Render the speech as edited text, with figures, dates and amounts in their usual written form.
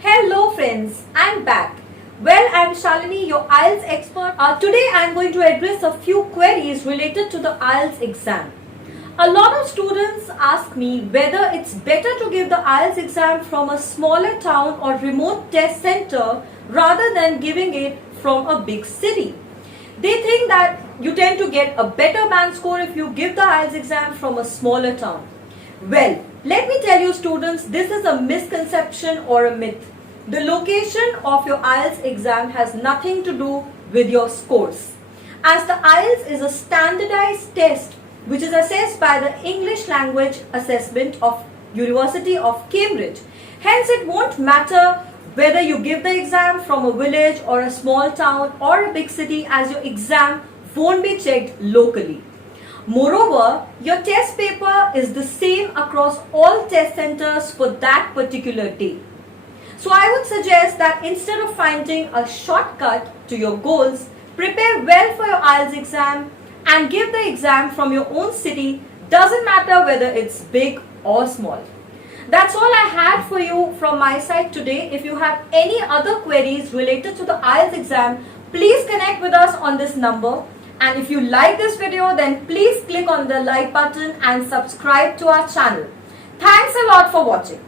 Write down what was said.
Hello friends, I'm back. Well, I'm Shalini, your IELTS expert. Today I'm going to address a few queries related to the IELTS exam. A lot of students ask me whether it's better to give the IELTS exam from a smaller town or remote test center rather than giving it from a big city. They think that you tend to get a better band score if you give the IELTS exam from a smaller town. Well, let me tell you students, this is a misconception or a myth. The location of your IELTS exam has nothing to do with your scores. As the IELTS is a standardized test which is assessed by the English Language Assessment of University of Cambridge. Hence, it won't matter whether you give the exam from a village or a small town or a big city, as your exam won't be checked locally. Moreover, your test paper is the same across all test centers for that particular day. So I would suggest that instead of finding a shortcut to your goals, prepare well for your IELTS exam and give the exam from your own city. Doesn't matter whether it's big or small. That's all I had for you from my side today. If you have any other queries related to the IELTS exam, please connect with us on this number. And if you like this video, then please click on the like button and subscribe to our channel. Thanks a lot for watching.